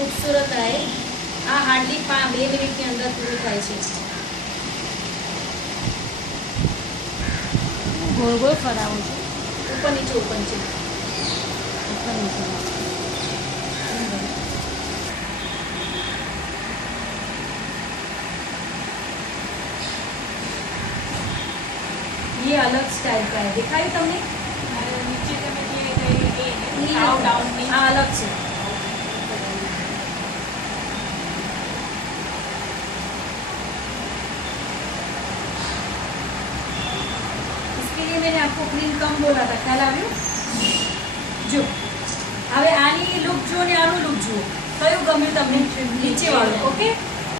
खूबसूरत है। आ hardly 2 minute के अंदर पूરું થાય છે। गोल गोल फराવો છે, ऊपर नीचे ऊपर नीचे। ઉપર નીચે। ये अलग स्टाइल का है, दिखाई तुमने? નીચે તમે જે સાવ ડાઉનની આ अलग છે। इसके लिए मैंने आपको क्रीम कम बोला था, ख्याल આવ્યો? જો હવે આની લુક જો ને આનું લુક જુઓ, કયું ગમ્યું તમને? નીચે વાળું, ઓકે?